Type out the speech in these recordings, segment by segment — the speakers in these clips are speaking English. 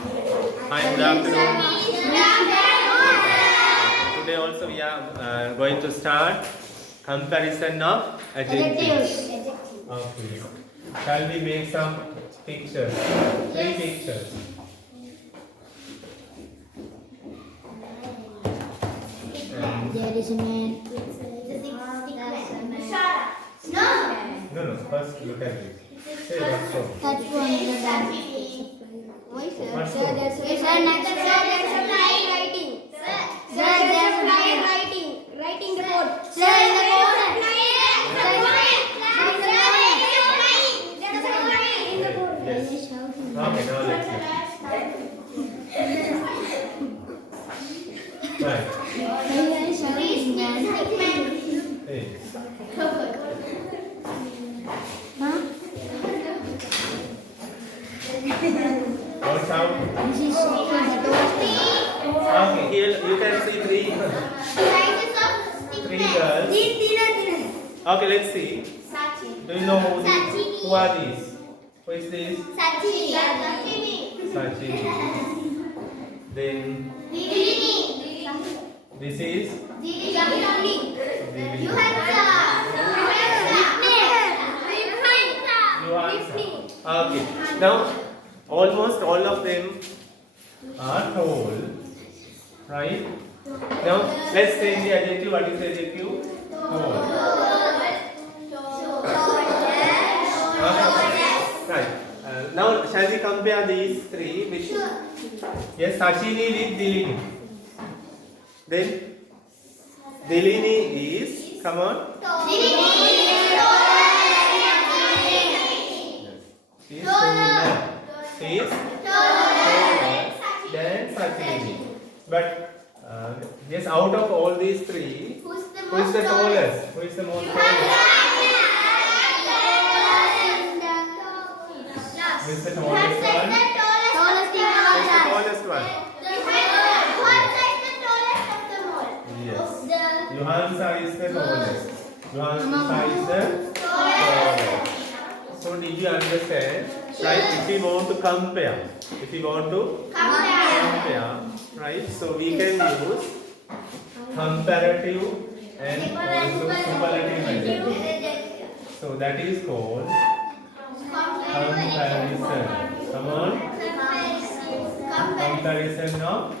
Hi, good afternoon. Today also we are going to start comparison of adjectives. Okay. Shall we make some pictures? Three pictures. There is a man. No. First look at this. Say what's wrong. That's one of the man. What's wrong? There's a fly writing. Sir, there's a fly writing the code. Sir, in the code. Yes. Okay, now let's see. Right. Hey. All sound? Okay, here you can see three girls. Okay, let's see. Do you know who are these? Who is this? Sachini. Then this is Dilini. You answer. Okay. Now almost all of them are tall, right? Now let's say the adjective. What is the adjective? Tall. Right. Now shall we compare these three? Which? Yes, Sachini with Dilini. Then Dilini is, come on. She is taller. She is taller than Sachini. But yes, out of all these three, who is the tallest? Who is the most tallest? Who is the tallest one? Who is the tallest one? Yes. Johansa is the tallest. Johansa is the tallest. So did you understand? Right? If we want to compare, right? So we can use comparative and also superlative adjective. So that is called comparison. Come on. Comparison of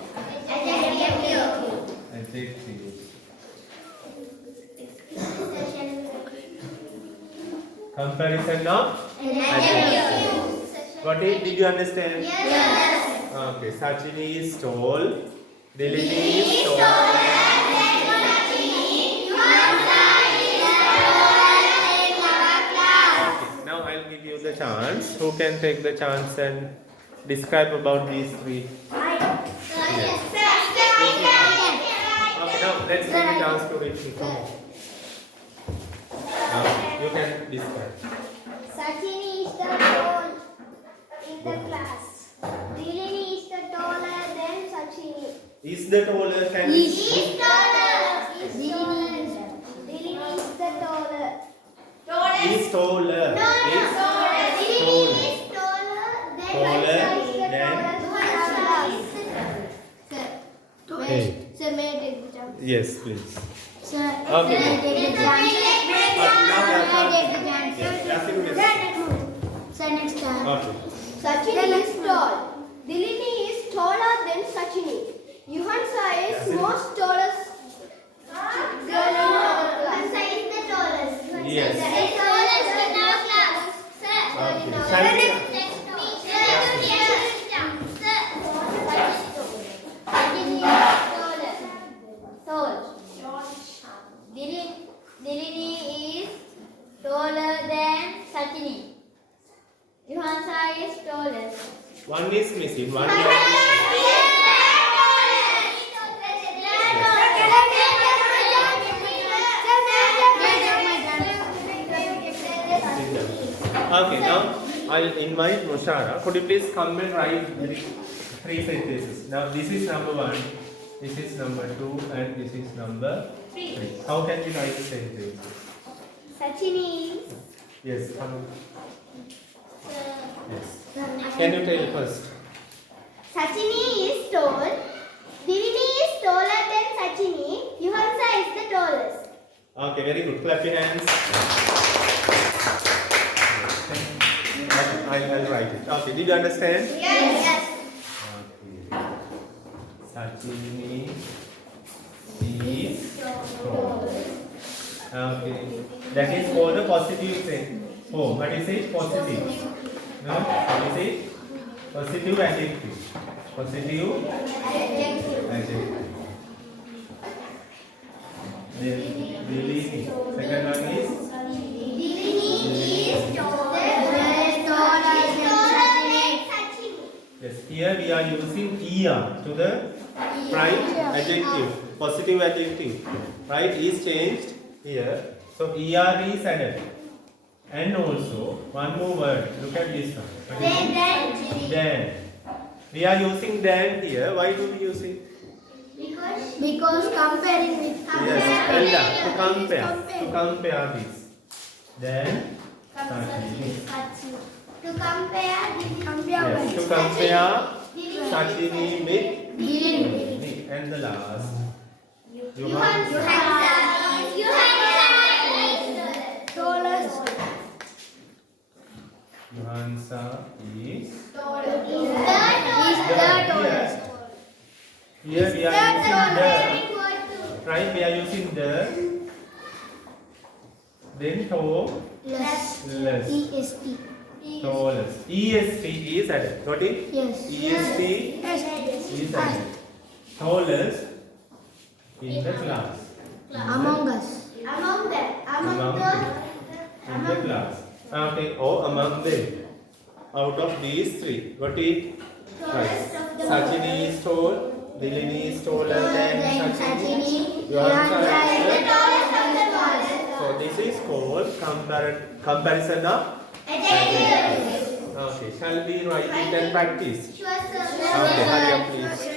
adjectives. Comparison of adjectives. Got it? Did you understand? Yes. Okay. Sachini is tall. Dilini is tall. Now I'll give you the chance. Who can take the chance and describe about these three? Yes. Okay, now let's give a chance to Rishi. Come on. Now you can describe. Sachini is the tall in the class. Dilini is the taller than Sachini. Is the taller? Can Is taller. Dilini is the taller. Is taller. Is taller than Hey. Sir, may I take the chance? Yes, please. Sir, Okay. may I take the chance? Sir, next time. Okay. Sachini is tall. Dilini is taller than Sachini. Yuhansa is most tallest girl in our class. Yes. Okay. Shall we? Dilini is taller than Sachini. Yuhansa is tallest. One is missing. One is Okay, now I'll invite Mushara. Could you please come and write three sentences? Now this is number 1, this is number 2, and this is number 3. How can we write the sentences? Sachini is Yes, come on. Yes. Can you tell first? Sachini is tall. Dilini is taller than Sachini. Yuhansa is the tallest. Okay, very good. Clap your hands. Okay, I'll write it. Okay, did you understand? Yes. Okay. Sachini is tall. Okay. That is for the positive thing. Oh, what is it? Positive. No? What is it? Positive adjective. Positive adjective. Then Dilini. Second one is Dilini is taller than Sachini. yes. Here we are using er to the right adjective. Positive adjective. Right is changed here. So er is added. And also one more word. Look at this one. What is it? Then. We are using then here. Why do we use it? Because comparing with Yes, Elda, to compare this. Then Sachini. To compare Yes, to compare Sachini with Dilini. and the last. Yuhansa is tallest. Yuhansa is here we are using the right. We are using the then tallest. Tallest. EST is added. Got it? Yes. EST is added. Tallest in the class. Among us. Among the In the class. Okay. Oh, among them. Out of these three. Got it? Right. Sachini is tall. Dilini is taller than Sachini. Yuhansa is so this is called comparison of adjectives. Okay. Shall we write it and practice? Sure, sir. Okay. Hurry up, please.